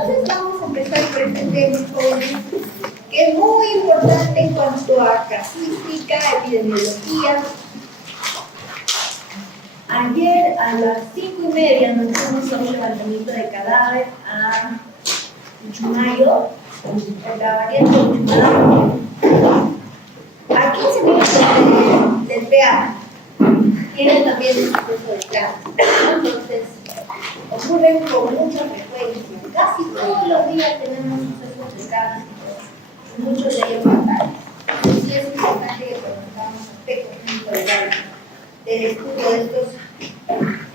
Entonces vamos a empezar por este tema, jóvenes, que es muy importante en cuanto a casuística, epidemiología. Ayer a las 5:30 nos fuimos a un levantamiento de cadáver a Puchumayo, en la variante de Puchumayo, a 15 minutos del peaje. Tienen también el suceso de tránsito, ¿no? Entonces, ocurren con mucha frecuencia. Casi todos los días tenemos sucesos de tránsito, muchos de ellos fatales. Entonces, es importante que conozcamos aspectos del estudio de estos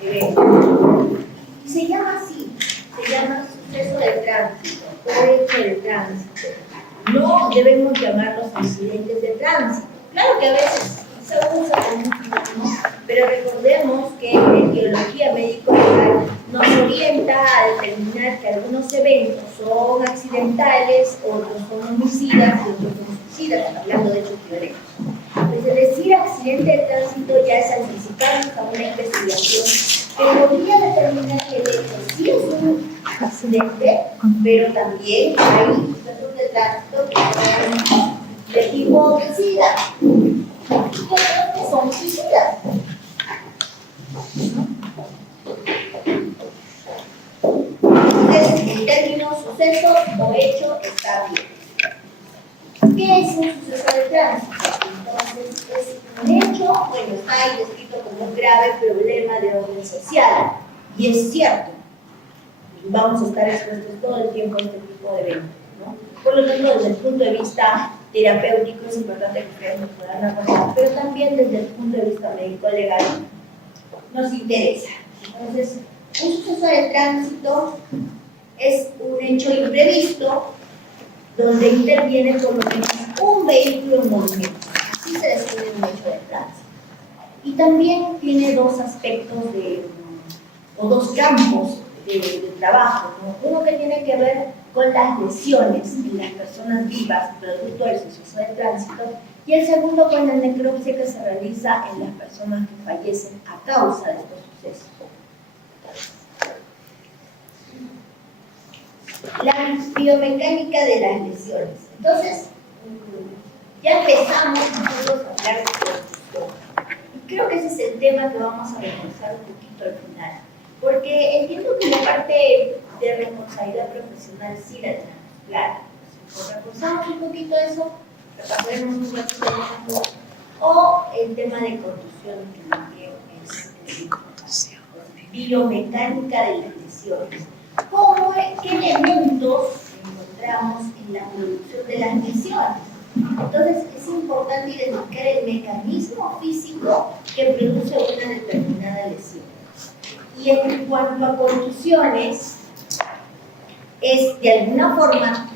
eventos. Y se llama así, se llama suceso de tránsito o hecho de tránsito. No debemos llamarlos accidentes de tránsito. Claro que a veces se usa como un sinónimo, pero recordemos que en biología médico-legal nos orienta a determinar que algunos eventos son accidentales, otros son homicidas y otros son suicidas, hablando de hechos violentos. Entonces, decir accidente de tránsito ya es anticiparnos a una investigación que podría determinar que el hecho sí es un accidente, pero también hay sucesos de tránsito que son de tipo homicida y otros que son suicidas. Entonces, el término suceso o hecho está bien. ¿Qué es un suceso de tránsito? Entonces, es un hecho, bueno, está ahí descrito como un grave problema de orden social. Y es cierto, vamos a estar expuestos todo el tiempo a este tipo de eventos, ¿no? Por lo tanto, desde el punto de vista terapéutico es importante que ustedes nos puedan aportar, pero también desde el punto de vista médico-legal nos interesa. Entonces, un suceso de tránsito es un hecho imprevisto donde interviene por lo menos un vehículo en movimiento. Así se describe un hecho de tránsito. Y también tiene dos aspectos o dos campos de trabajo, ¿no? Uno que tiene que ver con las lesiones en las personas vivas producto del suceso de tránsito, y el segundo con la necropsia que se realiza en las personas que fallecen a causa de estos sucesos. La biomecánica de las lesiones. Entonces, ya empezamos nosotros a hablar de construcción. Y creo que ese es el tema que vamos a reforzar un poquito al final. Porque entiendo que la parte de responsabilidad profesional sí la tenemos clara. Si reforzamos un poquito eso, repasaremos un ratito de eso. O el tema de contusión, que también es biomecánica de las lesiones. ¿Qué elementos encontramos en la producción de las lesiones? Entonces, es importante identificar el mecanismo físico que produce una determinada lesión. Y en cuanto a contusiones, es de alguna forma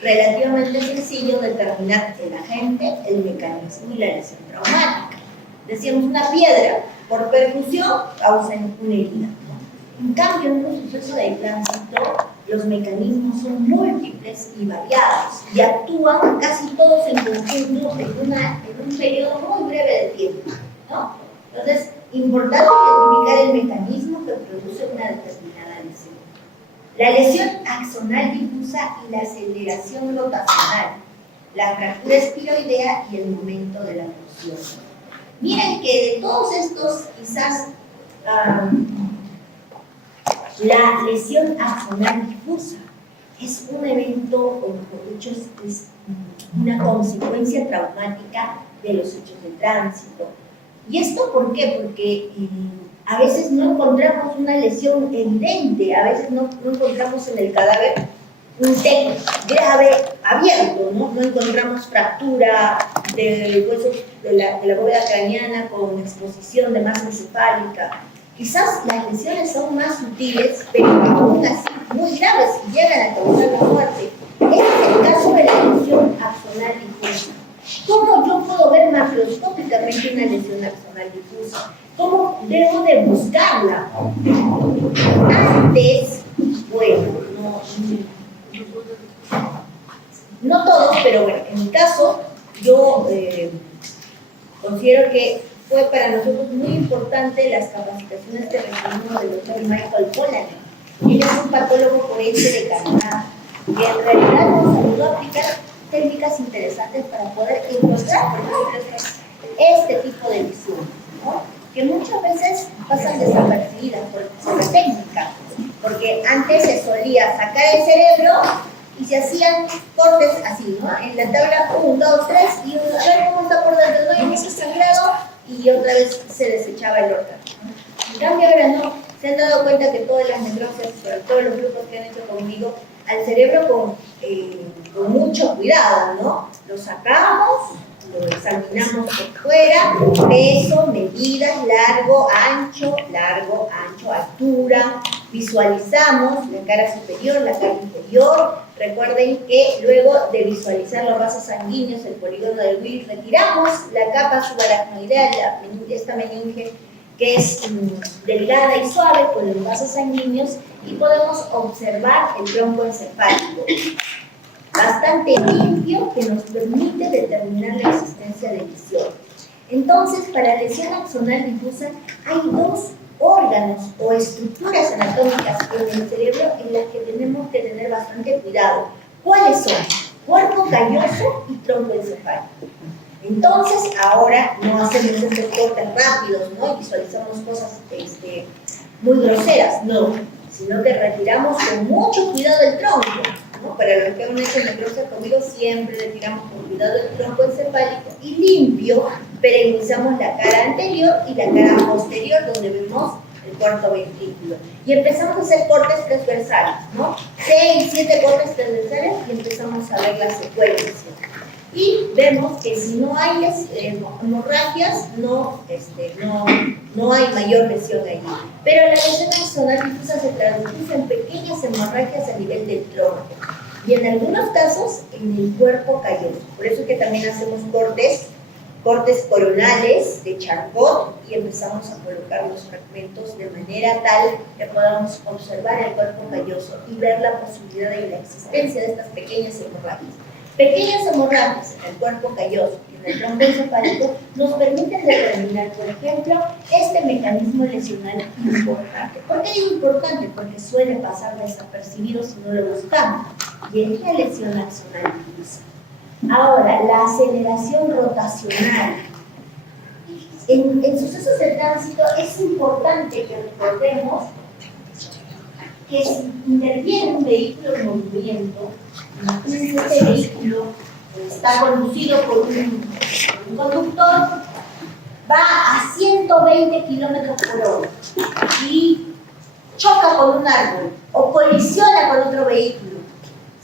relativamente sencillo determinar el agente, el mecanismo y la lesión traumática. Decíamos, una piedra por percusión causa una herida. En cambio, en un suceso de tránsito, los mecanismos son múltiples y variados y actúan casi todos en conjunto en un periodo muy breve de tiempo, ¿no? Entonces, importante identificar el mecanismo que produce una determinada lesión. La lesión axonal difusa y la aceleración rotacional, la fractura espiroidea y el momento de la torsión. Miren que de todos estos, quizás, la lesión axonal difusa es un evento, o mejor dicho, es una consecuencia traumática de los hechos de tránsito. ¿Y esto por qué? Porque a veces no encontramos una lesión evidente, a veces no encontramos en el cadáver un TEC grave abierto, no encontramos fractura del hueso de la bóveda craneana con exposición de masa encefálica. Quizás las lesiones son más sutiles, pero aún así muy graves y llegan a causar la muerte. Este es el caso de la lesión axonal difusa. ¿Cómo yo puedo ver macroscópicamente una lesión axonal difusa? ¿Cómo debo de buscarla? Antes, bueno, no todos, pero bueno, en mi caso, yo considero que fue para nosotros muy importante las capacitaciones que recibimos del doctor Michael Pollack, Él es un patólogo forense de Canadá y en realidad nos ayudó a aplicar técnicas interesantes para poder encontrar, por ejemplo, este tipo de lesiones, ¿no? Que muchas veces pasan desapercibidas por la técnica, porque antes se solía sacar el cerebro y se hacían cortes así, ¿no? En la tabla 1, 2, 3, y a ver cómo está por dentro, no hay mucho sangrado, y otra vez se desechaba el órgano. En cambio ahora no, se han dado cuenta que todas las necropsias, sobre todo los grupos que han hecho conmigo, al cerebro con mucho cuidado, ¿no? Lo sacamos, lo examinamos por fuera, peso, medidas, largo, ancho, altura, visualizamos la cara superior, la cara inferior. Recuerden que luego de visualizar los vasos sanguíneos, el polígono del Willis, retiramos la capa subaracnoidea, esta meninge que es delgada y suave con los vasos sanguíneos, y podemos observar el tronco encefálico, bastante limpio, que nos permite determinar la existencia de lesión. Entonces, para lesión axonal difusa hay dos órganos o estructuras anatómicas en el cerebro en las que tenemos que tener bastante cuidado. ¿Cuáles son? Cuerpo calloso y tronco encefálico. Entonces, ahora no hacemos estos cortes rápidos, ¿no? Y visualizamos cosas muy groseras, no, sino que retiramos con mucho cuidado el tronco, ¿no? Para los que han hecho necropsia conmigo, siempre retiramos con cuidado el tronco encefálico y limpio, perennizamos la cara anterior y la cara posterior, donde vemos el cuarto ventrículo. Y empezamos a hacer cortes transversales, ¿no? 6, 7 cortes transversales y empezamos a ver las secuencias. Y vemos que si no hay hemorragias, no hay mayor lesión allí. Pero la lesión axonal difusa se traduce en pequeñas hemorragias a nivel del tronco y en algunos casos en el cuerpo calloso. Por eso es que también hacemos cortes coronales de Charcot y empezamos a colocar los fragmentos de manera tal que podamos observar el cuerpo calloso y ver la posibilidad de la existencia de estas pequeñas hemorragias. Pequeñas hemorragias en el cuerpo calloso y en el tronco encefálico nos permiten determinar, por ejemplo, este mecanismo lesional importante. ¿Por qué digo importante? Porque suele pasar desapercibido si no lo buscamos. Y es la lesión axonal difusa. Ahora, la aceleración rotacional. En sucesos de tránsito es importante que recordemos que si interviene un vehículo en movimiento, imagínense este vehículo está conducido por un conductor, va a 120 kilómetros por hora y choca con un árbol o colisiona con otro vehículo.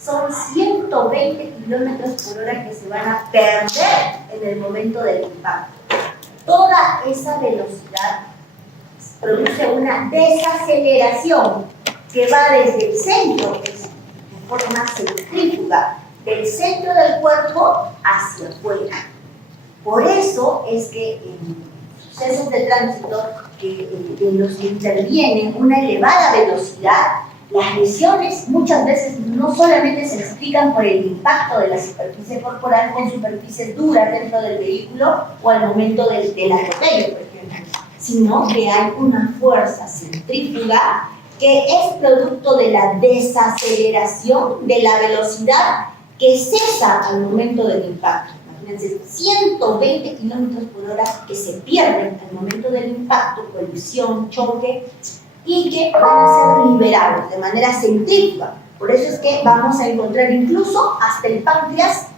Son 120 kilómetros por hora que se van a perder en el momento del impacto. Toda esa velocidad produce una desaceleración que va desde el centro, de forma centrífuga, del centro del cuerpo hacia afuera. Por eso es que en sucesos de tránsito en los que interviene una elevada velocidad, las lesiones muchas veces no solamente se explican por el impacto de la superficie corporal con superficies duras dentro del vehículo o al momento del atropello, por ejemplo, sino que hay una fuerza centrífuga que es producto de la desaceleración de la velocidad que cesa al momento del impacto. Imagínense, 120 kilómetros por hora que se pierden al momento del impacto, colisión, choque, y que van a ser liberados de manera centrífuga. Por eso es que vamos a encontrar incluso hasta el páncreas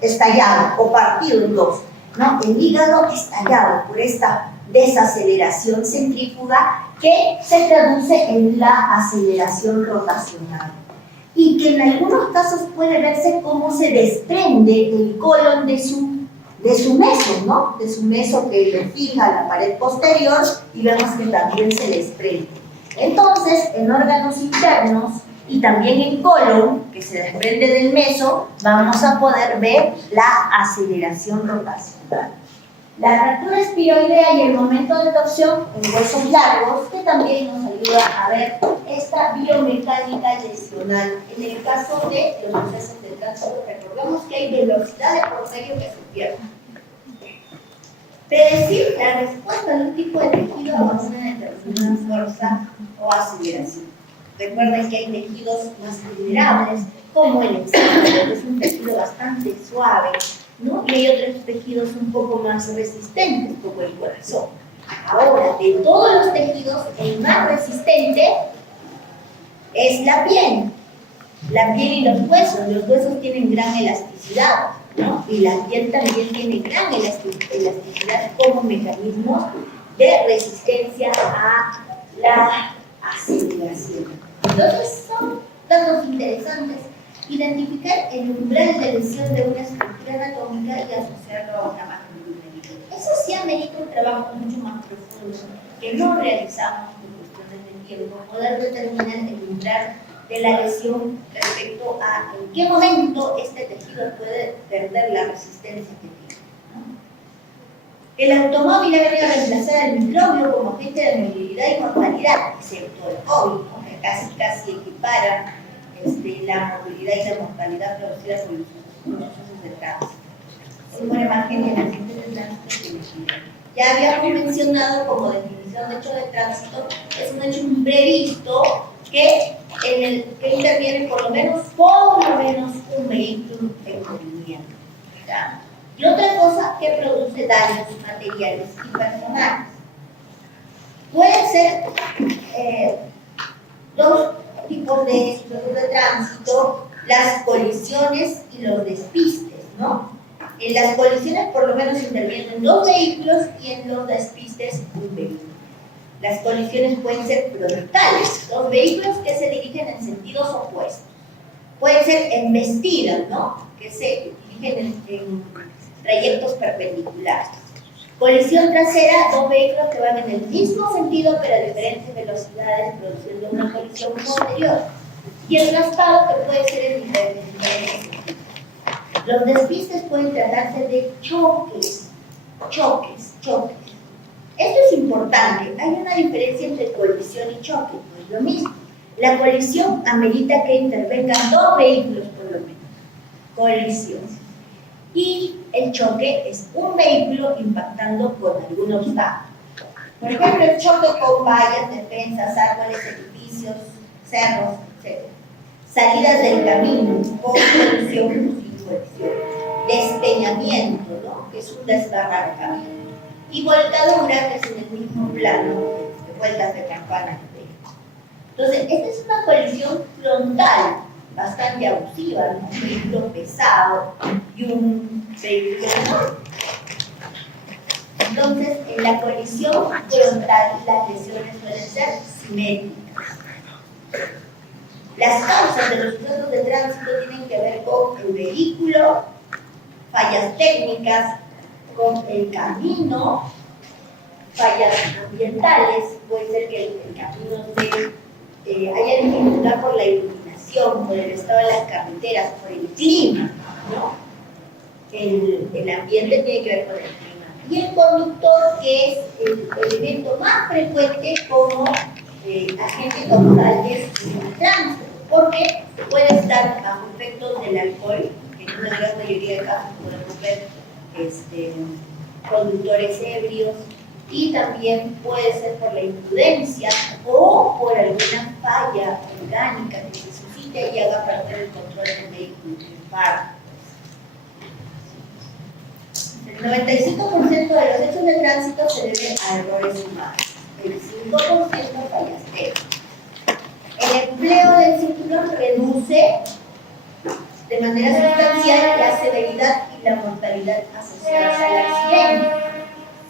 estallado o partido en dos, ¿no? El hígado estallado por esta desaceleración centrífuga que se traduce en la aceleración rotacional y que en algunos casos puede verse cómo se desprende el colon de su meso, ¿no? De su meso que lo fija a la pared posterior y vemos que también se desprende. Entonces, en órganos internos y también en colon, que se desprende del meso, vamos a poder ver la aceleración rotacional. La fractura espiroidea y el momento de torsión en huesos largos, que también nos ayuda a ver esta biomecánica lesional. En el caso de los procesos de tránsito, recordemos que hay velocidad de proceso que se pierde. Predecir la respuesta de un tipo de tejido a una determinada fuerza o aceleración. Recuerden que hay tejidos más vulnerables, como el exámetro, que es un tejido bastante suave, ¿no? Y hay otros tejidos un poco más resistentes, como el corazón. Ahora, de todos los tejidos, el más resistente es la piel. La piel y los huesos tienen gran elasticidad, ¿no? Y la piel también tiene gran elasticidad como mecanismo de resistencia a la aceleración. Entonces, son datos interesantes. Identificar el umbral de lesión de una estructura anatómica y asociarlo a una macrobiología. Eso sí amerita un trabajo mucho más profundo que no realizamos por cuestiones de tiempo, poder determinar el umbral de la lesión respecto a en qué momento este tejido puede perder la resistencia que tiene, ¿no? El automóvil ha venido a reemplazar al microbio como agente de movilidad y mortalidad, excepto el COVID, ¿no? Que casi equipara la movilidad y la mortalidad producida por los procesos de tránsito. Se muere más gente en accidentes de tránsito que en accidentes. Ya habíamos mencionado como definición de hecho de tránsito, es un hecho imprevisto que interviene por lo menos un vehículo en movimiento. ¿Ya? Y otra cosa que produce daños materiales y personales. Pueden ser dos tipos de situaciones de tránsito, las colisiones y los despistes, ¿no? En las colisiones por lo menos intervienen dos vehículos y en los despistes un vehículo. Las colisiones pueden ser frontales, dos vehículos que se dirigen en sentidos opuestos. Pueden ser embestidas, ¿no? Que se dirigen en trayectos perpendiculares. Colisión trasera, dos vehículos que van en el mismo sentido pero a diferentes velocidades, produciendo una colisión posterior. Y el raspado que puede ser en diferentes sentidos. Los despistes pueden tratarse de choques. Esto es importante. Hay una diferencia entre colisión y choque, no es lo mismo. La colisión amerita que intervengan dos vehículos por lo menos. Colisión. Y el choque es un vehículo impactando con algún obstáculo. Por ejemplo, el choque con vallas, defensas, árboles, edificios, cerros, etc. Salidas del camino, con colisión o sin colisión. Despeñamiento, ¿no? Que es un desbarrar el camino. Y voltadura, que es en el mismo plano, de vueltas de campana. Entonces, esta es una colisión frontal, bastante abusiva, ¿no? Un vehículo pesado y un vehículo menor. Entonces, en la colisión frontal, las lesiones suelen ser simétricas. Las causas de los sucesos de tránsito tienen que ver con el vehículo, fallas técnicas, con el camino, fallas ambientales, puede ser que el camino haya dificultad por la iluminación, por el estado de las carreteras, por el clima, ¿no? El ambiente tiene que ver con el clima. Y el conductor, que es el elemento más frecuente como agente causante en el tránsito, porque puede estar bajo efectos del alcohol, que en una gran mayoría de casos podemos ver conductores ebrios, y también puede ser por la imprudencia o por alguna falla orgánica que se suscite y haga perder el control del vehículo. El 95% de los hechos de tránsito se deben a errores humanos, el 5% fallas técnicas. El empleo del cinturón reduce de manera sustancial la severidad y la mortalidad asociadas al accidente,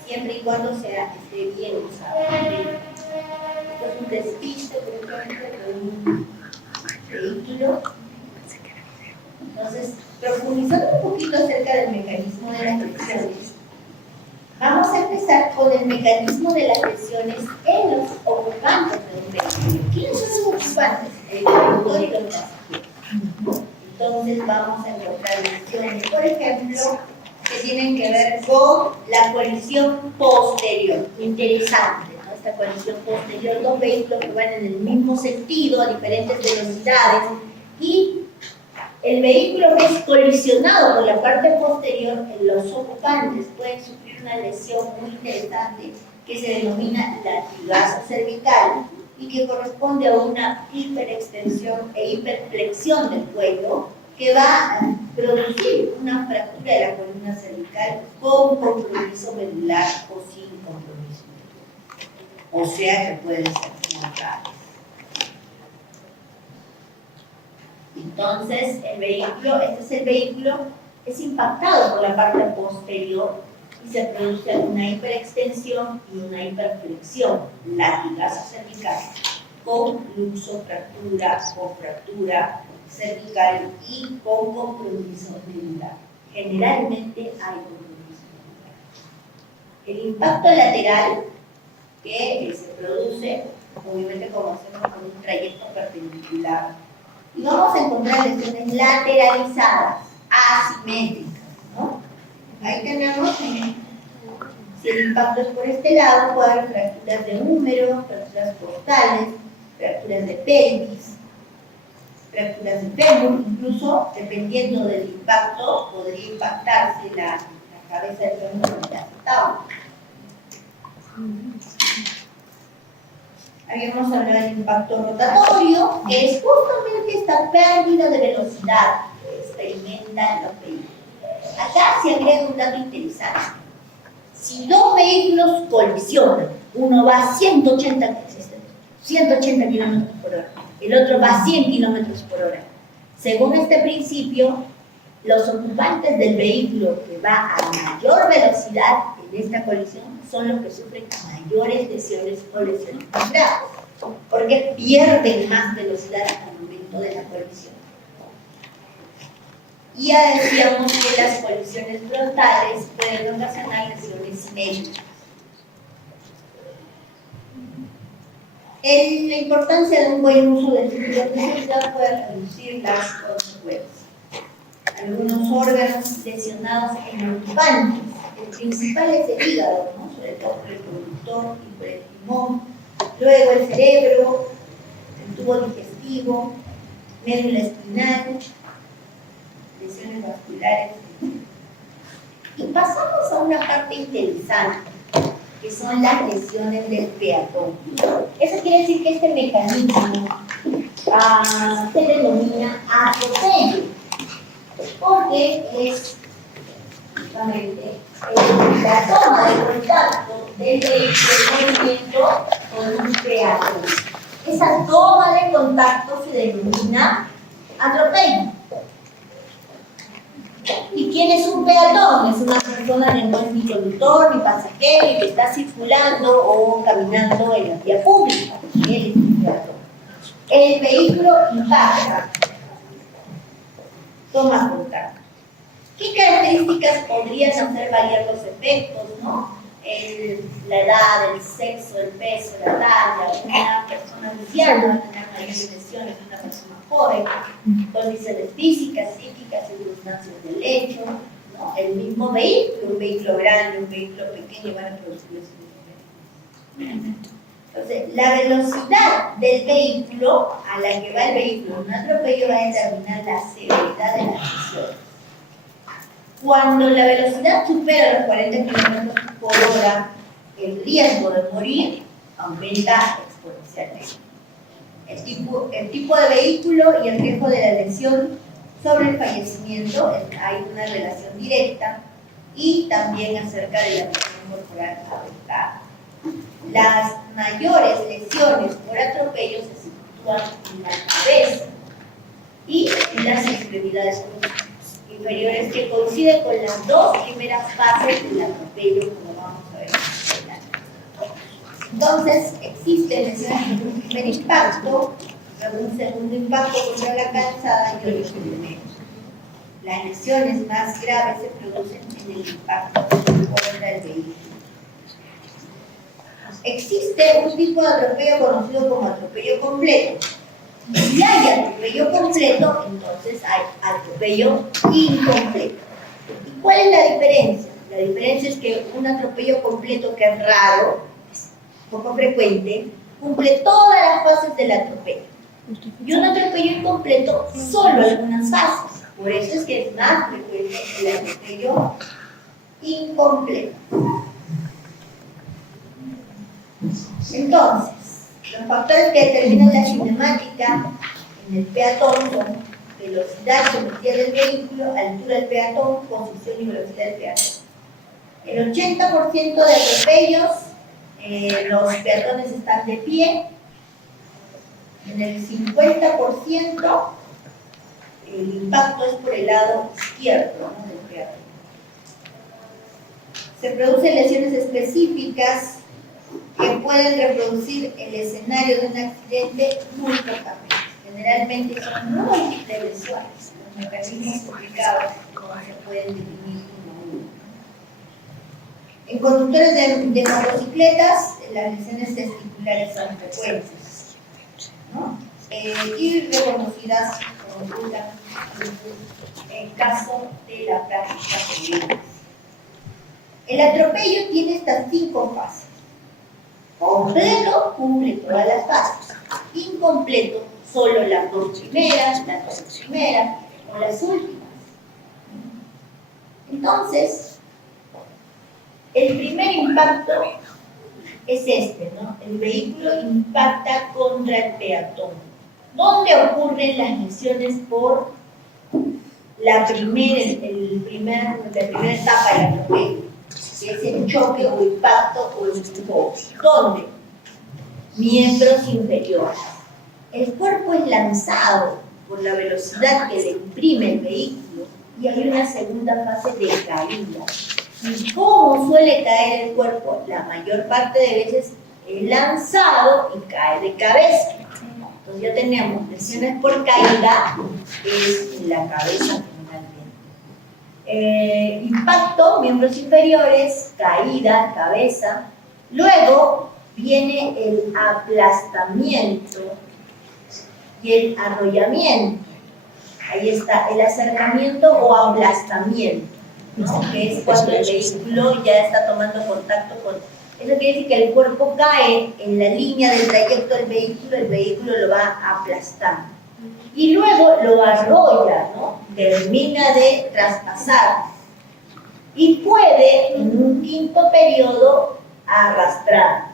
siempre y cuando esté bien usado. Esto es un despiste, por ejemplo, de un vehículo. Entonces, profundizando un poquito acerca del mecanismo de las lesiones, vamos a empezar con el mecanismo de las lesiones en los ocupantes de un vehículo. ¿Quiénes son los ocupantes? El conductor y los pasajeros. Entonces vamos a encontrar lesiones, por ejemplo, que tienen que ver con la colisión posterior. Interesante, ¿no? Esta colisión posterior, dos vehículos que van en el mismo sentido, a diferentes velocidades, y el vehículo que es colisionado por la parte posterior, los ocupantes pueden sufrir una lesión muy interesante que se denomina latigazo cervical y que corresponde a una hiperextensión e hiperflexión del cuello que va a producir una fractura de la columna cervical con compromiso medular o sin compromiso. O sea que pueden ser mortales. Entonces, el vehículo, este es el vehículo, es impactado por la parte posterior y se produce una hiperextensión y una hiperflexión, latigazo cervical, con luxofractura o fractura cervical y con compromiso medular. Generalmente hay compromiso medular. El impacto lateral que se produce, obviamente como hacemos con un trayecto perpendicular, y vamos a encontrar lesiones lateralizadas, asimétricas, ¿no? Ahí tenemos, si el impacto es por este lado, puede haber fracturas de húmero, fracturas costales, fracturas de pelvis, fracturas de fémur, incluso dependiendo del impacto, podría impactarse la cabeza del fémur con el acetábulo. Habíamos hablado del impacto rotatorio, que es justamente esta pérdida de velocidad que experimentan los vehículos. Acá se agrega un dato interesante. Si dos vehículos colisionan, uno va a 180 km por hora, el otro va a 100 km por hora. Según este principio, los ocupantes del vehículo que va a mayor velocidad en esta colisión son los que sufren mayores lesiones o lesiones más graves, porque pierden más velocidad al momento de la colisión. Y ya decíamos que las colisiones frontales pueden ocasionar lesiones simétricas. La importancia de un buen uso del cinturón de seguridad puede reducir las consecuencias. Algunos órganos lesionados en ocupantes, el principal es el hígado, ¿no? Sobre todo por el conductor y por el pulmón, luego el cerebro, el tubo digestivo, médula espinal, lesiones vasculares. Y pasamos a una parte interesante, que son las lesiones del peatón. Eso quiere decir que este mecanismo se denomina atropello, porque es justamente la toma de contacto del movimiento con un peatón. Esa toma de contacto se denomina atropello. ¿Y quién es un peatón? Es una persona que no es ni conductor ni pasajero y que está circulando o caminando en la vía pública. Él es un peatón. El vehículo impacta, toma contacto. ¿Qué características podrían hacer variar los efectos, no? La edad, el sexo, el peso, la talla. Una persona anciana va a tener mayores lesiones que una persona joven, condiciones físicas, psíquicas, circunstancias del hecho, ¿no? El mismo vehículo, un vehículo grande, un vehículo pequeño van a producir lesiones diferentes. Entonces, la velocidad del vehículo a la que va el vehículo en un atropello va a determinar la severidad de las lesiones. Cuando la velocidad supera los 40 km por hora, el riesgo de morir aumenta exponencialmente. El tipo de vehículo y el riesgo de la lesión sobre el fallecimiento, hay una relación directa, y también acerca de la presión corporal afectada. Las mayores lesiones por atropello se sitúan en la cabeza y en las extremidades inferiores, que coinciden con las dos primeras fases del atropello, como vamos a ver más adelante. Entonces, existen lesiones en un primer impacto, luego un segundo impacto contra la calzada y otro primero. Las lesiones más graves se producen en el impacto contra el vehículo. Existe un tipo de atropello conocido como atropello completo. Si hay atropello completo, entonces hay atropello incompleto. ¿Y cuál es la diferencia? La diferencia es que un atropello completo, que es raro, es poco frecuente, cumple todas las fases del atropello. Y un atropello incompleto, solo algunas fases. Por eso es que es más frecuente el atropello incompleto. Entonces, Los factores que determinan la cinemática en el peatón son velocidad, geometría del vehículo, altura del peatón, posición y velocidad del peatón. El 80% de atropellos, los peatones están de pie. En el 50%, el impacto es por el lado izquierdo, ¿no?, del peatón. Se producen lesiones específicas que pueden reproducir el escenario de un accidente muy pocas veces. Generalmente son múltiples lesiones, los mecanismos complicados como se pueden definir uno a uno. En conductores de motocicletas, las lesiones testiculares son frecuentes, ¿no? Y reconocidas como duda en caso de la práctica de violencia. El atropello tiene estas 5 fases. Completo cubre todas las fases. Incompleto, solo las 2 primeras, las 3 primeras o las últimas. Entonces, el primer impacto es este, ¿no? El vehículo impacta contra el peatón. ¿Dónde ocurren las lesiones por la primera etapa del atropello? Que es el choque o impacto o empujón. ¿Dónde? Miembros inferiores. El cuerpo es lanzado por la velocidad que le imprime el vehículo y hay una segunda fase de caída. ¿Y cómo suele caer el cuerpo? La mayor parte de veces es lanzado y cae de cabeza. Entonces ya tenemos lesiones por caída, es en la cabeza generalmente. Impacto, miembros inferiores, caída, cabeza. Luego viene el aplastamiento y el arrollamiento. Ahí está el acercamiento o aplastamiento, ¿no? Que es cuando el vehículo ya está tomando contacto con... Eso quiere decir que el cuerpo cae en la línea del trayecto del vehículo, el vehículo lo va aplastando. Y luego lo arrolla, ¿no? Termina de traspasar. Y puede, en un quinto periodo, arrastrar.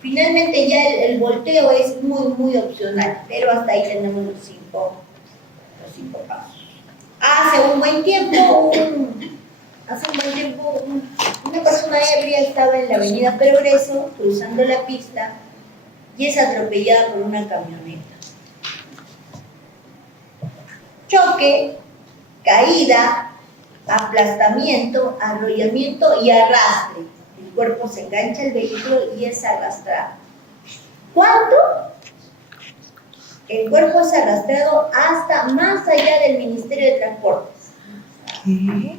Finalmente ya el volteo es muy opcional, pero hasta ahí tenemos los cinco pasos. Hace un buen tiempo, una persona ebria estaba en la avenida Progreso, cruzando la pista, y es atropellada por una camioneta. Choque, caída, aplastamiento, arrollamiento y arrastre. El cuerpo se engancha al vehículo y es arrastrado. ¿Cuánto? El cuerpo es arrastrado hasta más allá del Ministerio de Transportes.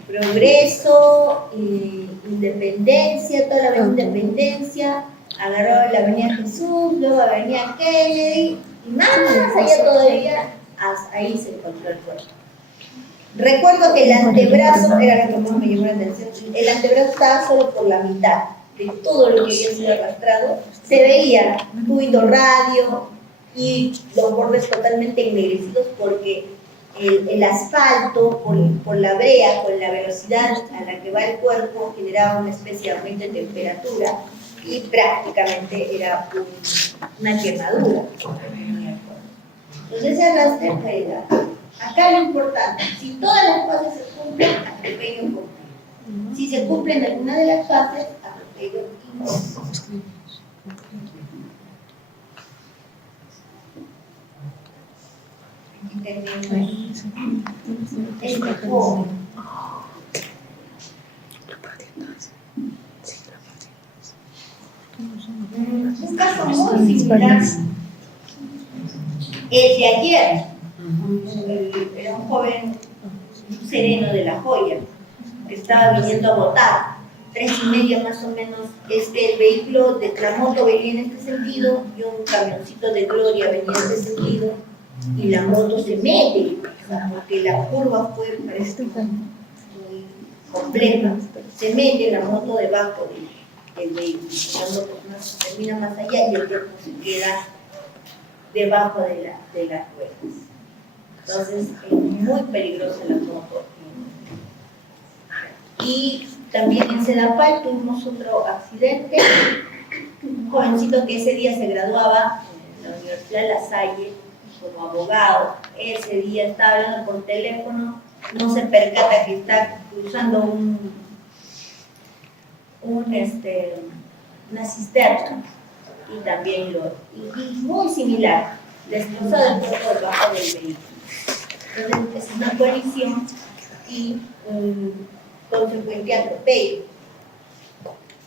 Progreso, Independencia, toda la avenida Independencia, agarró la avenida Jesús, luego avenida Kennedy, y más allá todavía, hasta ahí se encontró el cuerpo. Recuerdo que el antebrazo, era lo que más me llamó la atención, el antebrazo estaba solo por la mitad de todo lo que había sido arrastrado. Se veía ruido radio y los bordes totalmente ennegrecidos porque el asfalto, por la brea, con la velocidad a la que va el cuerpo, generaba una especie de aumento de temperatura y prácticamente era una quemadura. Entonces ese arrastre fue grave. Acá lo importante, si todas las fases se cumplen, atropello completo. Si se cumplen alguna de las fases, atropello incompleto. Este joven. Un caso muy similar es de ayer. Era un joven, un sereno de La Joya, que estaba viniendo a votar. 3:30 más o menos, el vehículo de la moto venía en este sentido y un camioncito de Gloria venía en este sentido y la moto se mete, porque la curva fue, parece, muy compleja, se mete la moto debajo del vehículo, la moto termina más allá y el cuerpo se queda debajo de las ruedas. Entonces es muy peligrosa la moto. Y también en Sedapal tuvimos otro accidente, jovencito que ese día se graduaba en la Universidad de La Salle como abogado. Ese día está hablando por teléfono, no se percata que está cruzando una cisterna, y también y muy similar, destrozado el cuerpo debajo del vehículo. Entonces es una colisión y un consecuente atropello.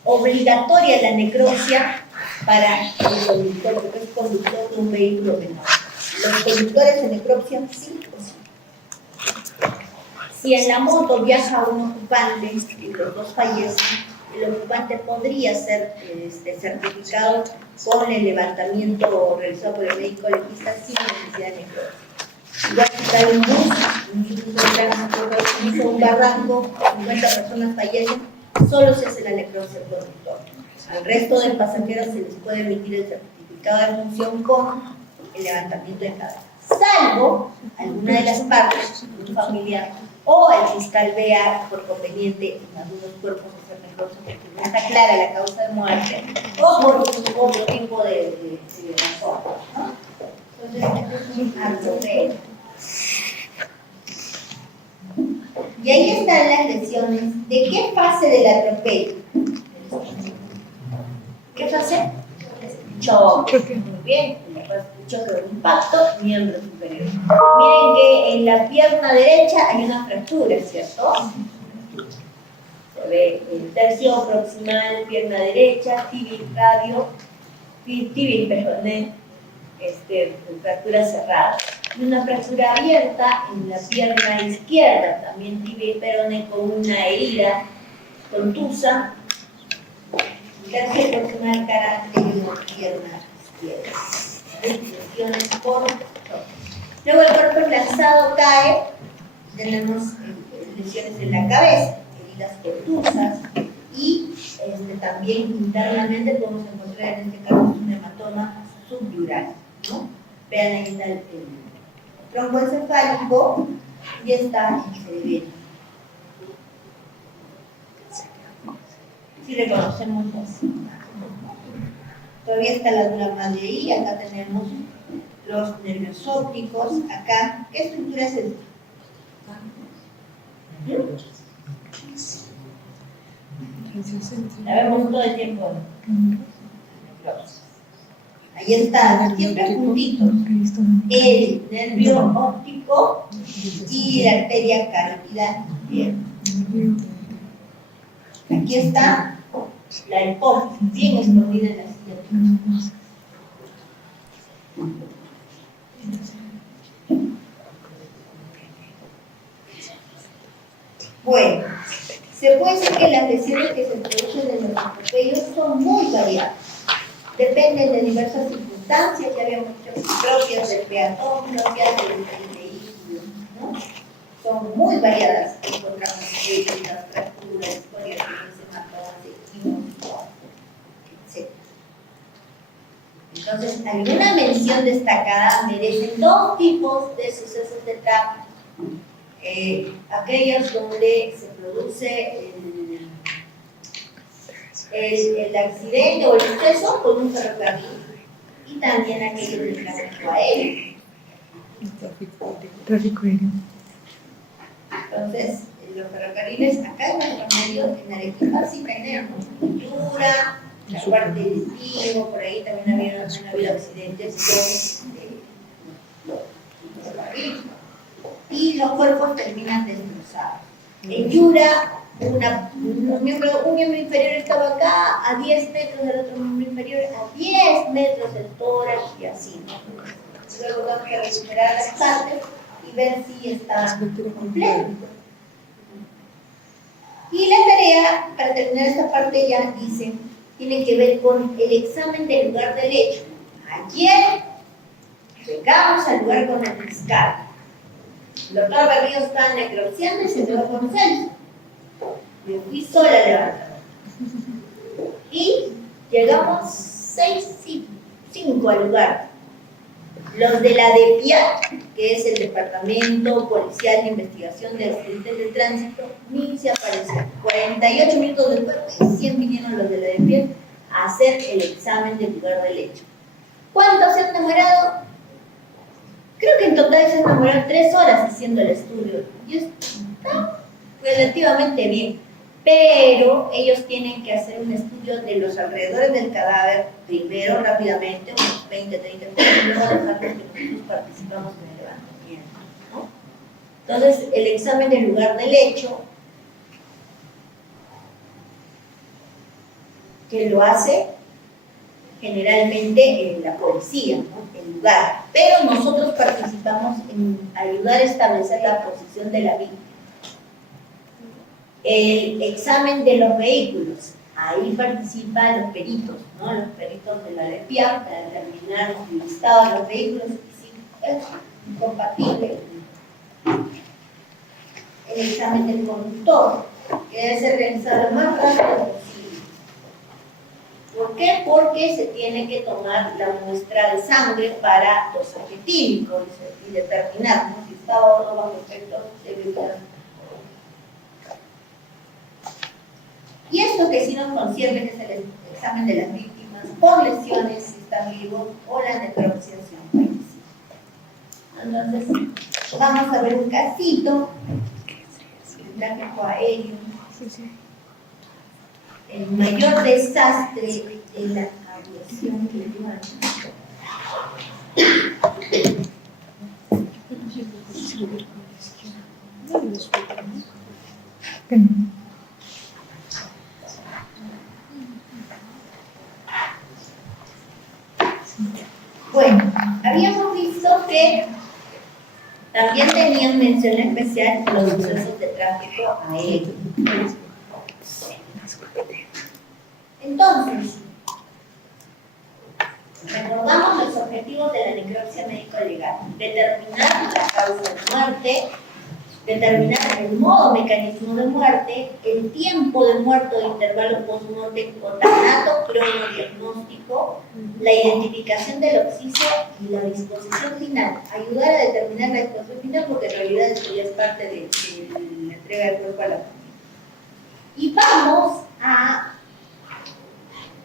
Obligatoria la necropsia para el conductor, porque es conductor de un vehículo menor. Los conductores de necropsia sí o sí. Si en la moto viaja un ocupante y los dos fallecen, el ocupante podría ser certificado con el levantamiento realizado por el médico legista sin necesidad de necropsia. Igual si cae un bus, hizo un barranco, 50 personas fallecen, solo se hace la necropsia del conductor. Al resto de pasajeros se les puede emitir el certificado de función con el levantamiento de cadena, salvo alguna de las partes, un familiar o el fiscal vea por conveniente en algunos cuerpos hacer necropsia porque no está clara la causa de muerte o por otro tipo de razón, ¿no? Entonces, es un atropello. Y ahí están las lesiones. ¿De qué fase del atropello? ¿Qué fase? Choque. Muy bien. Choque de impacto, miembro superior. Miren que en la pierna derecha hay una fractura, ¿cierto? Se ve el tercio proximal, pierna derecha, tibia y peroné, fractura cerrada. Y una fractura abierta en la pierna izquierda, también tibia y peroné con una herida contusa. Tercio proximal, cara anterior, pierna izquierda. Lesiones por choque. Luego el cuerpo enlazado cae, tenemos lesiones en la cabeza, heridas contusas y también internamente podemos encontrar en este caso un hematoma subyural, ¿no? Vean ahí está el tronco encefálico y está el cerebelo. Si reconocemos así. Todavía está la dura madre ahí, acá tenemos los nervios ópticos, acá, ¿qué estructura es esta? La vemos todo el tiempo. Ahí está, siempre juntitos, el nervio óptico y la arteria carótida izquierda. Aquí está la hipófisis, bien escondida en la silla. Bueno, se puede decir que las lesiones que se producen en los atropellos son muy variadas. Dependen de diversas circunstancias, ya habíamos dicho, propias del peatón, propias del vehículo, ¿no? Son muy variadas. Encontramos heridas, fracturas, coriaciones, hematomas, etc. Entonces, alguna mención destacada merecen dos tipos de sucesos de tráfico. Aquellos donde se produce el accidente o el suceso con un ferrocarril y también aquellos del tráfico aéreo. Tráfico aéreo. Entonces, los ferrocarriles acá en nuestro medio, en Arequipa, sí tenemos cultura, la parte de Tigo, por ahí también han habido accidentes con ferrocarriles. Y los cuerpos terminan destrozados. En Yura, un miembro inferior estaba acá, a 10 metros del otro miembro inferior, a 10 metros del tórax y así. Luego tenemos que recuperar las partes y ver si está completo. Y la tarea, para terminar esta parte ya dice, tiene que ver con el examen del lugar del hecho. Ayer llegamos al lugar con el fiscal. El doctor Berrío está necropsiando y se quedó con Celso. Me fui sola a levantar. Y llegamos 5 al lugar. Los de la DEPIA, que es el Departamento Policial de Investigación de Accidentes de Tránsito, ni se aparecieron. 48 minutos después, recién vinieron los de la DEPIA a hacer el examen del lugar del hecho. ¿Cuánto se han demorado? Creo que en total se han demorado 3 horas haciendo el estudio. Y está relativamente bien. Pero ellos tienen que hacer un estudio de los alrededores del cadáver, primero rápidamente, unos 20, 30 minutos, y luego dejar que nosotros participamos en el levantamiento, ¿no? Entonces, el examen del lugar del hecho, que lo hace generalmente la policía, ¿no? El lugar, pero nosotros participamos en ayudar a establecer la posición de la víctima. El examen de los vehículos, ahí participan los peritos, ¿no? Los peritos de la LEPIAC para determinar el estado de los vehículos y si es compatible. El examen del conductor, que debe ser realizado lo más rápido posible. ¿Por qué? Porque se tiene que tomar la muestra de sangre para dosaje etílico y determinar, ¿no? Si está o no bajo efectos de bebida. Y esto que sí nos concierne, que es el examen de las víctimas por lesiones, si están vivos, o la necropsia si han fallecido. Entonces, vamos a ver un casito, el tráfico aéreo. El mayor desastre en la aviación peruana. Bueno, habíamos visto que también tenían mención especial los sucesos de tráfico aéreo. Entonces, recordamos los objetivos de la necropsia médico-legal: determinar la causa de muerte, determinar el modo mecanismo de muerte, el tiempo de muerte o intervalo post-mortem con tanato cronodiagnóstico, la identificación del occiso y la disposición final. Ayudar a determinar la disposición final, porque en realidad esto ya es parte de la entrega del cuerpo a la familia. Y vamos a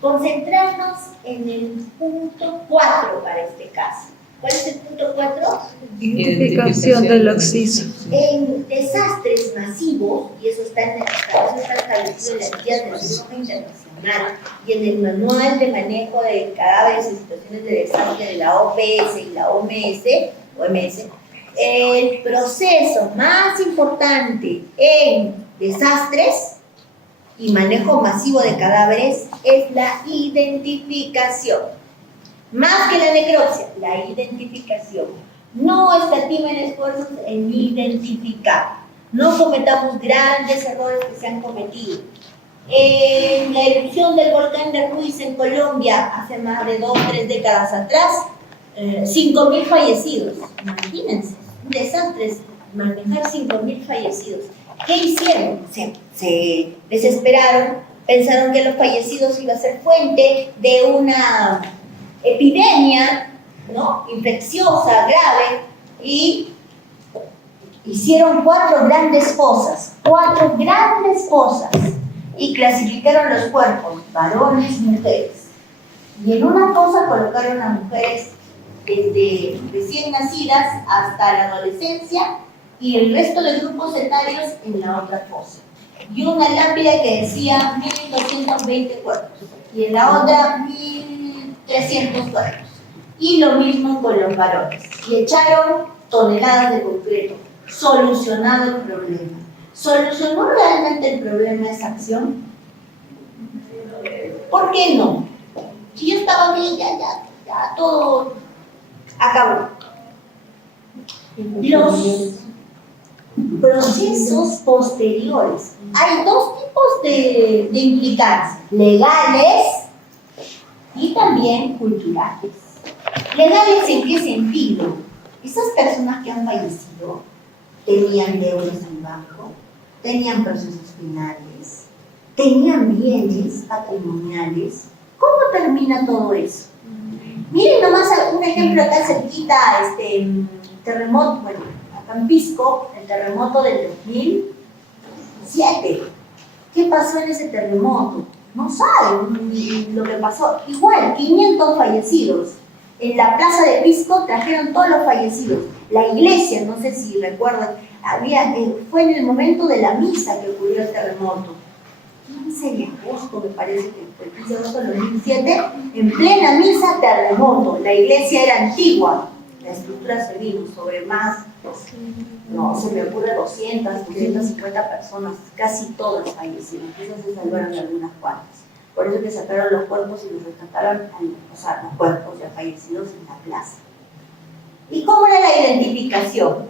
concentrarnos en el punto 4 para este caso. ¿Cuál es el punto 4? Identificación del occiso. En desastres masivos, y eso está establecido en las guías de la Cruz Roja Internacional y en el Manual de Manejo de Cadáveres en Situaciones de Desastre de la OPS y la OMS, el proceso más importante en desastres y manejo masivo de cadáveres es la identificación. Más que la necropsia, la identificación. No escatimen esfuerzos en identificar. No cometamos grandes errores que se han cometido. En la erupción del volcán de Ruiz en Colombia, hace más de 2 o 3 décadas atrás, 5.000 fallecidos. Imagínense, un desastre, manejar 5.000 fallecidos. ¿Qué hicieron? Se desesperaron, pensaron que los fallecidos iban a ser fuente de una epidemia, ¿no?, infecciosa, grave, y hicieron 4 grandes fosas, y clasificaron los cuerpos, varones, mujeres. Y en una fosa colocaron a mujeres desde recién nacidas hasta la adolescencia, y el resto de grupos etarios en la otra fosa. Y una lápida que decía 1.220 cuerpos, y en la otra 1.300 cuerpos. Y lo mismo con los varones. Y echaron toneladas de concreto. Solucionado el problema. ¿Solucionó realmente el problema esa acción? ¿Por qué no? Si yo estaba bien, ya todo acabó. Los procesos posteriores. Hay 2 tipos de implicancias: legales y también culturales. ¿Legales en qué sentido? Esas personas que han fallecido tenían deudas en banco, tenían procesos penales, tenían bienes patrimoniales. ¿Cómo termina todo eso? Miren nomás un ejemplo acá cerquita, terremoto, bueno, acá en Pisco, el terremoto del 2007. ¿Qué pasó en ese terremoto? no saben lo que pasó. Igual, 500 fallecidos. En la plaza de Pisco trajeron todos los fallecidos. La iglesia, no sé si recuerdan, fue en el momento de la misa que ocurrió el terremoto. 15 de agosto, me parece que fue el 15 de agosto del 2007, en plena misa, terremoto. La iglesia era antigua, la estructura se vino sobre más, no, se me ocurre 200, 250 personas, casi todas fallecidas, quizás se salvaron algunas cuantas. Por eso que sacaron los cuerpos y los rescataron, los cuerpos ya fallecidos en la plaza. ¿Y cómo era la identificación?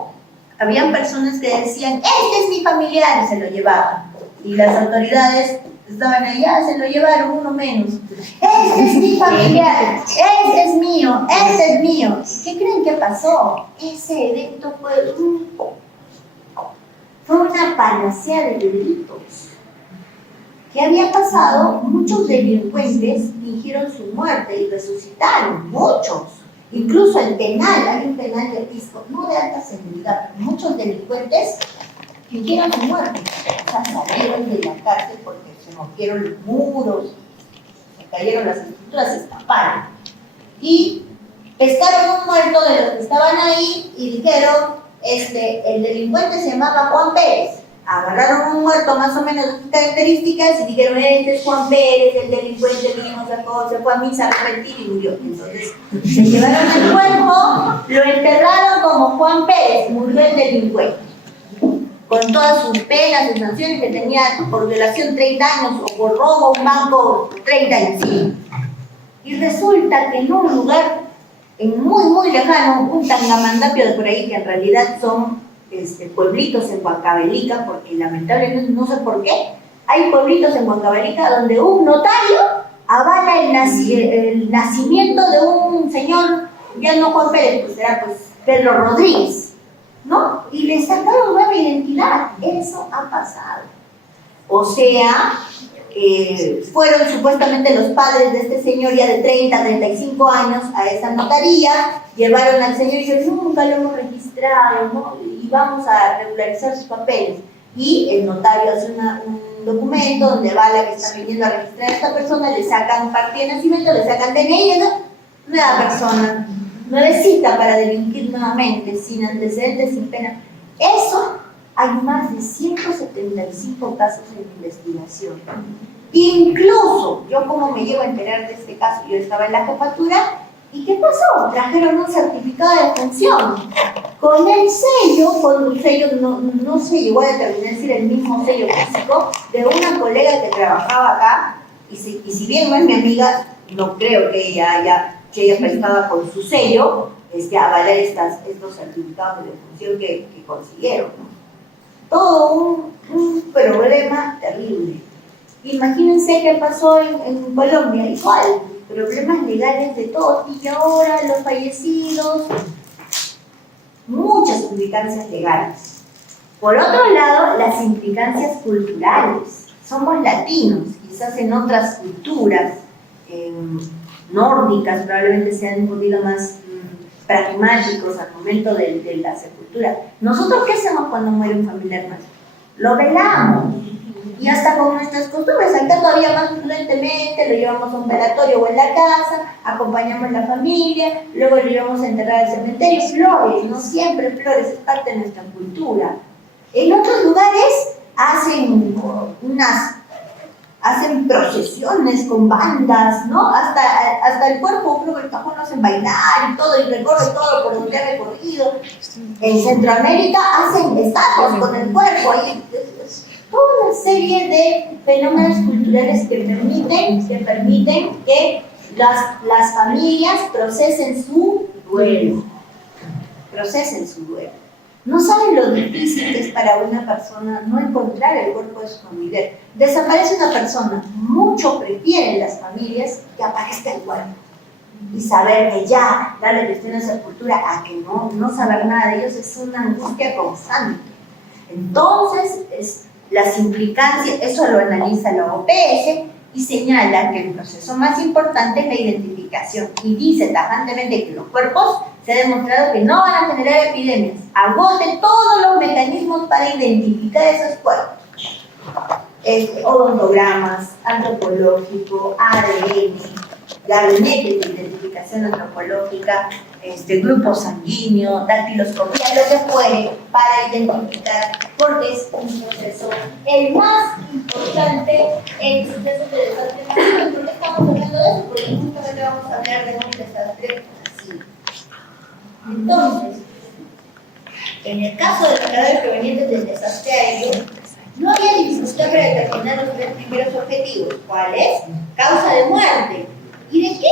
Habían personas que decían, este es mi familiar, y se lo llevaban. Y las autoridades estaban allá, se lo llevaron uno menos. Este es mi familiar, este es mío, este es mío. ¿Qué creen que pasó? Ese evento fue una panacea de delitos. ¿Qué había pasado? Muchos delincuentes fingieron su muerte y resucitaron, muchos. Incluso el penal, hay un penal de Pisco, no de alta seguridad, muchos delincuentes fingieron su muerte. O sea, salieron de la cárcel porque se rompieron los muros, se cayeron las estructuras, se escaparon. Y pescaron un muerto de los que estaban ahí y dijeron, el delincuente se llamaba Juan Pérez. Agarraron un muerto más o menos de sus características y dijeron, este es Juan Pérez, el delincuente vino, sacó, se fue a misa, arrepentir y murió. Entonces se llevaron el cuerpo, lo enterraron como Juan Pérez, murió el delincuente. Con todas sus penas y sanciones que tenía por violación 30 años o por robo a un banco 30 años. Sí. Y resulta que en un lugar muy muy lejano, un Tangamandapio de por ahí, que en realidad son pueblitos en Huancavelica, porque lamentablemente no sé por qué, hay pueblitos en Huancavelica donde un notario avala el nacimiento de un señor, ya no Juan Pérez, pues será Pedro Rodríguez, ¿no? Y le sacaron nueva identidad. Eso ha pasado. O sea, fueron supuestamente los padres de este señor ya de 30, 35 años a esa notaría, llevaron al señor y dijeron, nunca lo hemos registrado, ¿no? Y vamos a regularizar sus papeles. Y el notario hace un documento donde avala que están viniendo a registrar a esta persona, le sacan partida de nacimiento, le sacan DNI, ¿no? Nueva persona, nuevecita para delinquir nuevamente, sin antecedentes, sin pena. Eso hay más de 175 casos en investigación. Incluso, yo como me llego a enterar de este caso, yo estaba en la jefatura, ¿y qué pasó? Trajeron un certificado de función. Con el sello, no se llegó a determinar si era el mismo sello físico de una colega que trabajaba acá, y si bien no es mi amiga, no creo que ella haya prestado con su sello avalar estos certificados de función que consiguieron, ¿no? Todo un problema terrible. Imagínense qué pasó en Colombia, igual, problemas legales de todo, y ahora los fallecidos, muchas implicancias legales. Por otro lado, las implicancias culturales. Somos latinos, quizás en otras culturas nórdicas probablemente sean un poquito más pragmáticos al momento de la sepultura. ¿Nosotros qué hacemos cuando muere un familiar nuestro? Lo velamos. Y hasta con nuestras costumbres, acá todavía más prudentemente, lo llevamos a un velatorio o en la casa, acompañamos a la familia, luego lo llevamos a enterrar al cementerio. Flores, no siempre flores, es parte de nuestra cultura. En otros lugares hacen procesiones con bandas, ¿no? Hasta el cuerpo, creo que el cajón lo hacen bailar y todo, y recorre todo por donde ha recorrido. En Centroamérica hacen estatuas con el cuerpo, ahí toda una serie de fenómenos culturales que permiten que las familias procesen su duelo. No saben lo difícil que es para una persona no encontrar el cuerpo de su familiar. Desaparece una persona, mucho prefieren las familias que aparezca el cuerpo. Y saber que ya darle cuestión de sepultura a que no saber nada de ellos es una angustia constante. Entonces, las implicancias, eso lo analiza la OPS y señala que el proceso más importante es la identificación. Y dice tajantemente que los cuerpos se ha demostrado que no van a generar epidemias. Agote todos los mecanismos para identificar esos cuerpos. odontogramas, antropológico, ADN, gabinetes de identificación antropológica, grupo sanguíneo, dactiloscopía, lo que fuere, para identificar, porque es un proceso el más importante en sucesos de desastre masivo. ¿Por qué estamos hablando de eso? Porque justamente vamos a hablar de un desastre masivo. Entonces, en el caso de los cadáveres provenientes del desastre aéreo, no había dificultad para determinar los tres primeros objetivos. ¿Cuál es? Causa de muerte. ¿Y de qué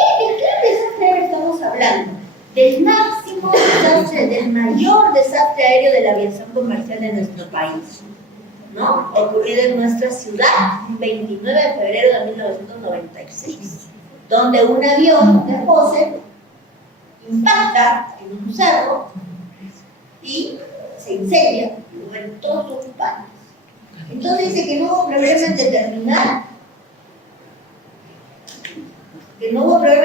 desastre aéreo estamos hablando? Del máximo desastre, del mayor desastre aéreo de la aviación comercial de nuestro país, ¿no? Ocurrido en nuestra ciudad, el 29 de febrero de 1996, donde un avión de Pose impacta en un cerro y se incendia y mueren todos los ocupantes. Entonces dice que no hubo problema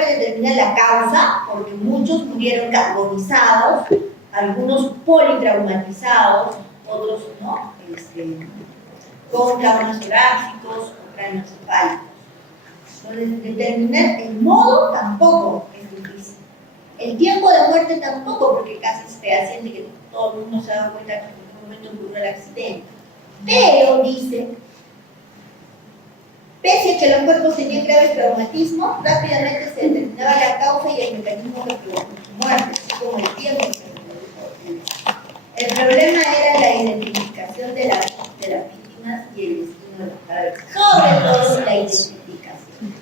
en determinar la causa, porque muchos murieron carbonizados, algunos politraumatizados, otros no, con traumas torácicos o craneoencefálicos. Entonces, determinar el modo tampoco es difícil. El tiempo de muerte tampoco, porque casi es fehaciente que todo el mundo se da cuenta que en qué momento ocurrió el accidente. Pero dice, pese a que los cuerpos tenían graves traumatismos, rápidamente se determinaba la causa y el mecanismo que provocó su muerte, así como el tiempo que se produjo. El problema era la identificación de las víctimas y el destino de los cadáveres, sobre todo la identificación.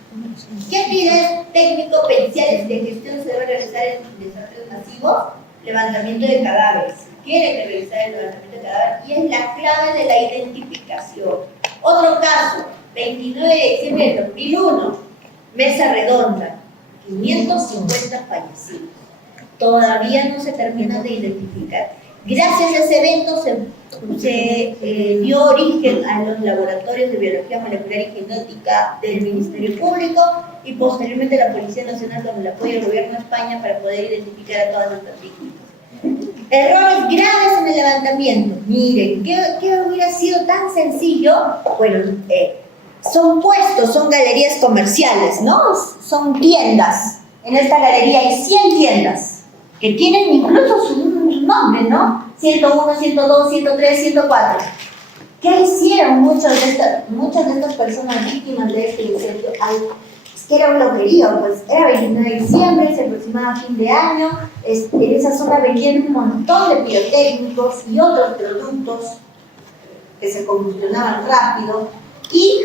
¿Qué actividades técnico-periciales de gestión se debe realizar en desastres masivos? Levantamiento de cadáveres. Tiene que realizar el levantamiento de cadáveres y es la clave de la identificación. Otro caso, 29 de diciembre del 2001, mesa redonda, 550 fallecidos. Todavía no se terminan de identificar. Gracias a ese evento se dio origen a los laboratorios de biología molecular y genética del Ministerio Público y posteriormente la Policía Nacional, con el apoyo del Gobierno de España, para poder identificar a todas estas víctimas. Errores graves en el levantamiento. Miren, ¿qué hubiera sido tan sencillo? Bueno, son puestos, son galerías comerciales, ¿no? Son tiendas. En esta galería hay 100 tiendas que tienen incluso su nombre, ¿no? 101, 102, 103, 104. ¿Qué hicieron muchas de estas personas víctimas de este incendio? Es que era un loquerío, pues era 29 de diciembre, se aproximaba fin de año, en esa zona vendían un montón de pirotécnicos y otros productos que se combustionaban rápido, y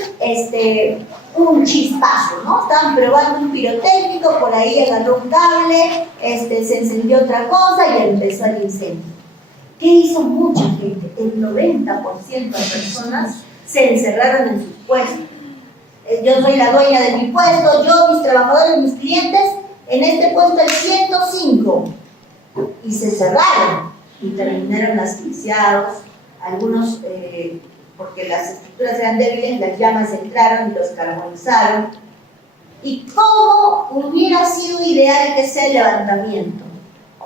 un chispazo, ¿no? Estaban probando un pirotécnico, por ahí agarró un cable, se encendió otra cosa y empezó el incendio. ¿Qué hizo mucha gente? El 90% de personas se encerraron en sus puestos. Yo soy la dueña de mi puesto, yo, mis trabajadores, mis clientes, en este puesto hay 105. Y se cerraron y terminaron asfixiados, algunos porque las estructuras eran débiles, las llamas entraron y los carbonizaron. ¿Y cómo hubiera sido ideal que sea el levantamiento?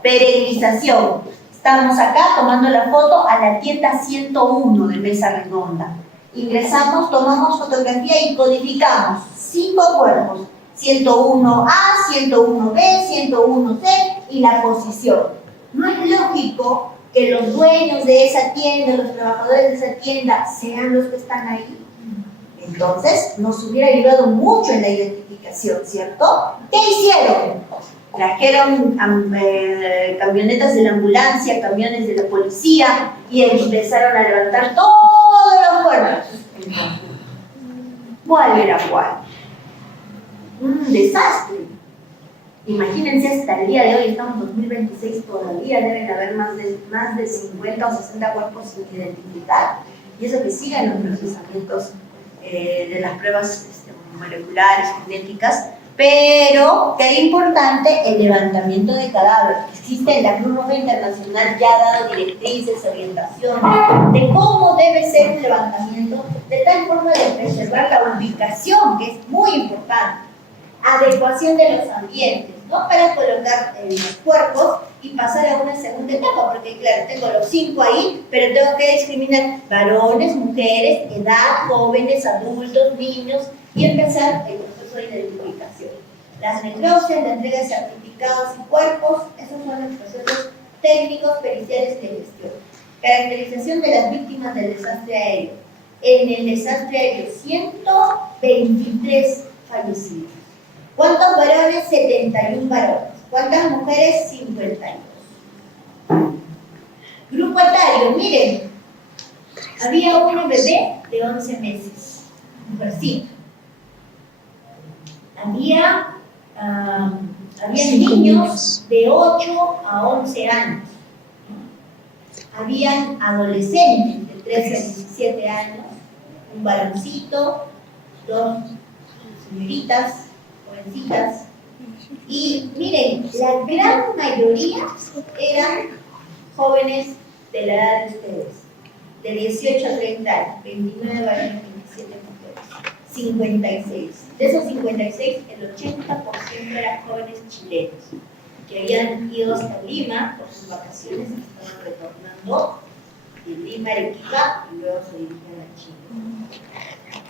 Perennización. Estamos acá tomando la foto a la tienda 101 de Mesa Redonda. Ingresamos, tomamos fotografía y codificamos 5 cuerpos: 101A, 101B, 101C y la posición. No es lógico que los dueños de esa tienda, los trabajadores de esa tienda, sean los que están ahí. Entonces, nos hubiera ayudado mucho en la identificación, ¿cierto? ¿Qué hicieron? Trajeron camionetas de la ambulancia, camiones de la policía y empezaron a levantar todos los cuerpos. ¿Cuál era cuál? Un desastre. Imagínense, hasta el día de hoy, estamos en 2026, todavía deben haber más de 50 o 60 cuerpos sin identificar. Y eso que siguen los procesamientos de las pruebas moleculares, genéticas. Pero, qué importante, el levantamiento de cadáveres. Existe la Cruz Roja Internacional, ya ha dado directrices, orientaciones de cómo debe ser un levantamiento, de tal forma de preservar la ubicación, que es muy importante. Adecuación de los ambientes. ¿no? Para colocar los cuerpos y pasar a una segunda etapa, porque claro, tengo los 5 ahí, pero tengo que discriminar varones, mujeres, edad, jóvenes, adultos, niños, y empezar el proceso de identificación. Las necropsias, la entrega de certificados y cuerpos, esos son los procesos técnicos, periciales de gestión. Caracterización de las víctimas del desastre aéreo. En el desastre aéreo, 123 fallecidos. ¿Cuántos varones? 71 varones. ¿Cuántas mujeres? 52. Grupo etario, miren, había una bebé de 11 meses, mujercita. Había niños de 8 a 11 años. Habían adolescentes de 13 a 17 años, un varoncito, 2 señoritas, jovencitas. Y miren, la gran mayoría eran jóvenes de la edad de ustedes, de 18 a 30 años, 29 varones, 27 mujeres, 56. De esos 56, el 80% eran jóvenes chilenos, que habían ido hasta Lima por sus vacaciones y estaban retornando de Lima a Arequipa y luego se dirigían a Chile.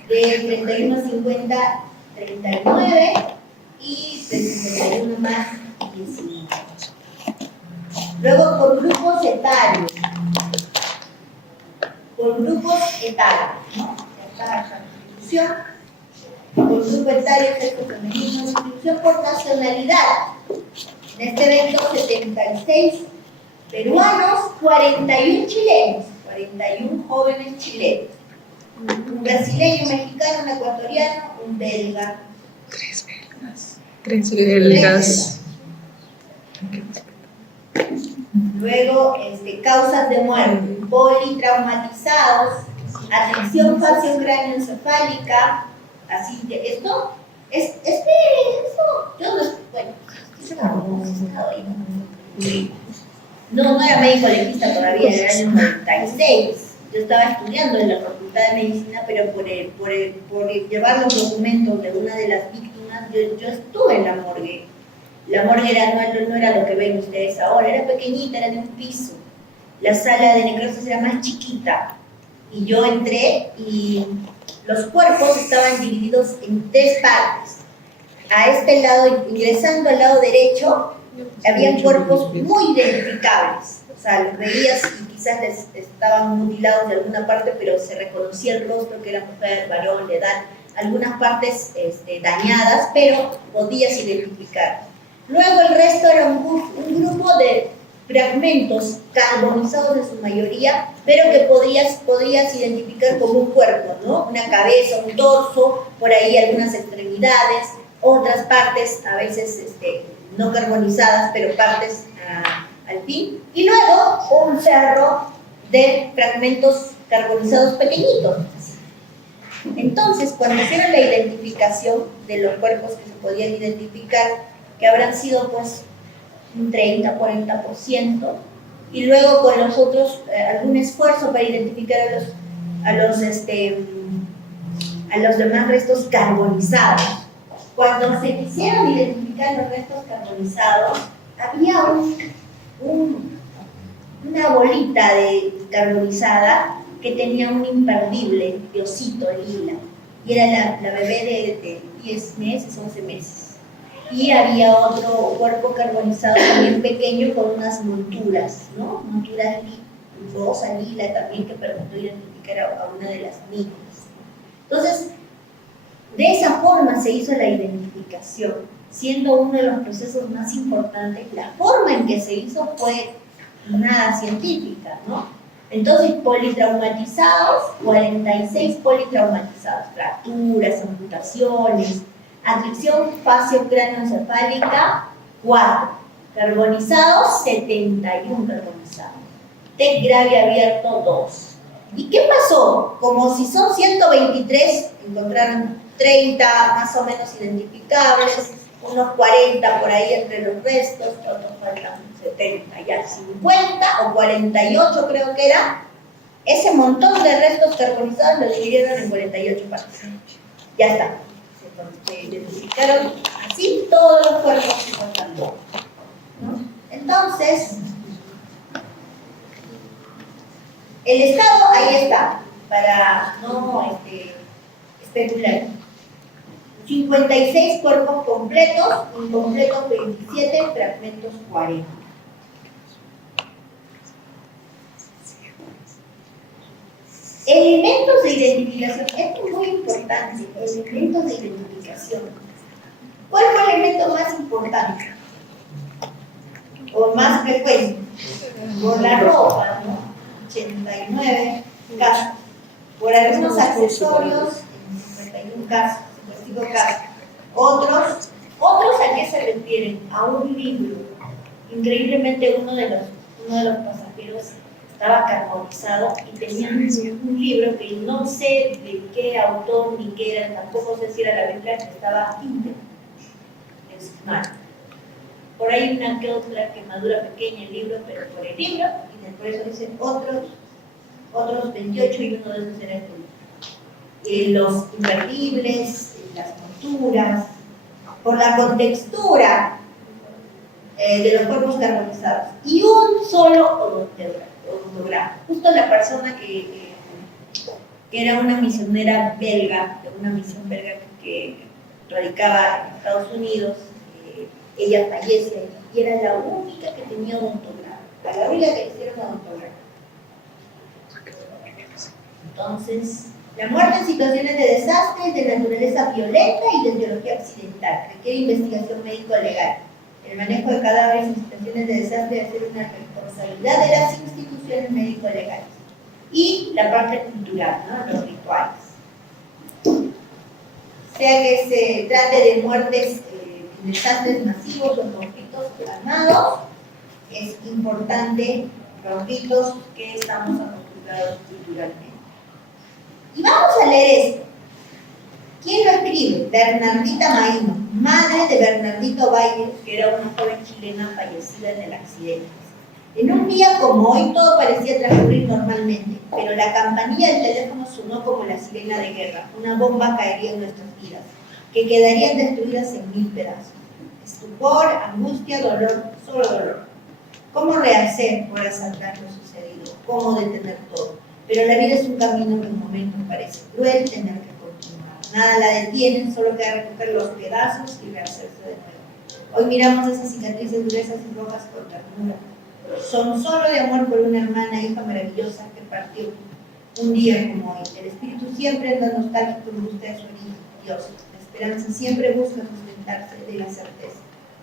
De 31 a 50, 39 y de 51 más 19. Luego por grupos etarios. Por grupos etarios, ¿no? Esta distribución. Por grupo etario, sexo femenino, distribución por nacionalidad. En este evento, 76 peruanos, 41 chilenos, 41 jóvenes chilenos. Un brasileño, mexicano, un ecuatoriano, un belga. 3 belgas. Luego, causas de muerte, politraumatizados, atención faciocráneo-encefálica, así que esto, yo no, bueno, no era médico legista todavía, era el año 96. Yo estaba estudiando en la Facultad de Medicina, pero por llevar los documentos de una de las víctimas, yo estuve en la morgue. La morgue no era lo que ven ustedes ahora, era pequeñita, era de un piso. La sala de necrosis era más chiquita. Y yo entré y los cuerpos estaban divididos en 3 partes. A este lado, ingresando al lado derecho, habían cuerpos muy identificables. O sea, los veías y quizás les estaban mutilados de alguna parte, pero se reconocía el rostro, que era mujer, varón, de edad. Algunas partes dañadas, pero podías identificar. Luego el resto era un grupo de fragmentos carbonizados en su mayoría, pero que podías identificar como un cuerpo, ¿no? Una cabeza, un torso, por ahí algunas extremidades, otras partes a veces no carbonizadas, pero partes al fin. Y luego un cerro de fragmentos carbonizados pequeñitos. Entonces, cuando hicieron la identificación de los cuerpos que se podían identificar, que habrán sido pues un 30-40%, y luego con los otros algún esfuerzo para identificar a los demás restos carbonizados. Cuando se quisieron identificar los restos carbonizados, había una bolita carbonizada que tenía un imperdible de osito lila, y era la bebé de 10 meses, 11 meses. Y había otro cuerpo carbonizado también pequeño con unas monturas, ¿no? Monturas rosa, lila también, que permitió identificar a una de las niñas. Entonces, de esa forma se hizo la identificación, siendo uno de los procesos más importantes. La forma en que se hizo fue nada científica, ¿no? Entonces, politraumatizados, 46 politraumatizados, fracturas, amputaciones, atracción faciocráneo-encefálica, 4. Carbonizados, 71 carbonizados. TEC grave abierto, 2. ¿Y qué pasó? Como si son 123, encontraron 30 más o menos identificables, unos 40 por ahí entre los restos, otros faltan 70, ya 50 o 48 creo que era. Ese montón de restos carbonizados lo dividieron en 48 partes. Ya está. se identificaron así todos los cuerpos que faltan, ¿no? Entonces, el Estado ahí está, para no especular. 56 cuerpos completos, incompletos 27, fragmentos 40. Elementos de identificación, esto es muy importante, elementos de identificación. ¿Cuál fue el elemento más importante? O más frecuente, por la ropa, ¿no? 89 casos, por algunos accesorios, 51 casos, 55 casos. ¿Otros a qué se refieren? A un libro. Increíblemente uno de los pasajeros estaba carbonizado y tenía un libro que no sé de qué autor ni qué era, tampoco sé si era la Biblia, que estaba íntegro en sus manos. Por ahí una que otra quemadura pequeña el libro, pero por el libro, y por eso dicen otros 28 y uno de esos era este libro. Los invertibles, las monturas, por la contextura de los cuerpos carbonizados y un solo odontograma. Justo la persona que era una misionera belga, de una misión belga que radicaba en Estados Unidos, ella fallece y era la única que tenía odontograma, la única que le hicieron odontograma. Entonces, la muerte en situaciones de desastre, de naturaleza violenta y de etiología accidental, requiere investigación médico-legal. El manejo de cadáveres en situaciones de desastre debe ser una responsabilidad de las instituciones médico-legales. Y la parte cultural, ¿no? Los rituales. Sea que se trate de muertes, desastres masivos o conflictos armados, es importante los ritos que estamos acostumbrados culturalmente. Y vamos a leer esto. ¿Quién lo escribe? Bernardita Maíno, madre de Bernardito Baile, que era una joven chilena fallecida en el accidente. En un día como hoy todo parecía transcurrir normalmente, pero la campanilla del teléfono sonó como la sirena de guerra. Una bomba caería en nuestras vidas, que quedarían destruidas en 1000 pedazos. Estupor, angustia, dolor, solo dolor. ¿Cómo rehacer por asaltar lo sucedido? ¿Cómo detener todo? Pero la vida es un camino que en momentos parece cruel tener que continuar. Nada la detiene, solo queda recoger los pedazos y rehacerse de nuevo. Hoy miramos esas cicatrices gruesas y rojas con ternura. Son solo de amor por una hermana, hija maravillosa que partió un día como hoy. El espíritu siempre anda nostálgico en busca de su origen, Dios. La esperanza siempre busca sustentarse de la certeza.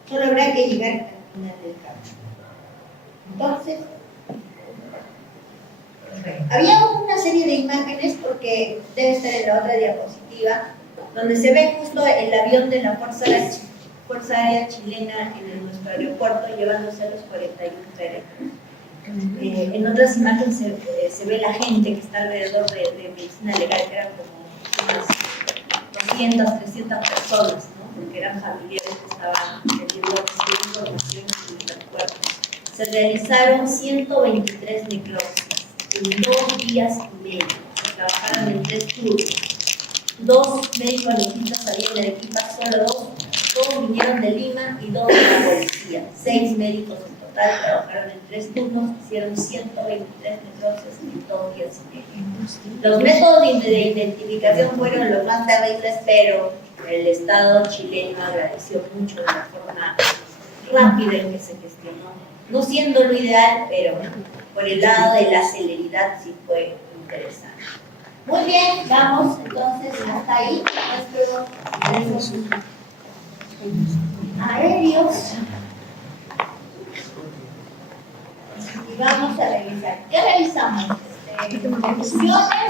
Solo habrá que llegar al final del camino. Entonces, había una serie de imágenes, porque debe estar en la otra diapositiva, donde se ve justo el avión de la Fuerza Aérea Chilena en nuestro aeropuerto llevándose a los 41 trenes. En otras imágenes se ve la gente que está alrededor de medicina legal, que eran como unas 200, 300 personas, ¿no? Porque eran familiares que estaban recibiendo información y los cuerpos. Se realizaron 123 necropsias en 2 días y medio. Se trabajaron en 3 turnos. 2 médicos legistas salían de Arequipa, solo 2 vinieron de Lima y 2 de la policía. 6 médicos en total trabajaron en 3 turnos, hicieron 123 necropsias en 2 días y medio. Los métodos de identificación fueron los más terribles, pero el Estado chileno agradeció mucho de la forma rápida en que se gestionó. No siendo lo ideal, pero por el lado de la celeridad sí fue interesante. Muy bien, vamos entonces hasta ahí. Nuestros aéreos. Y vamos a revisar. ¿Qué revisamos? Conclusiones,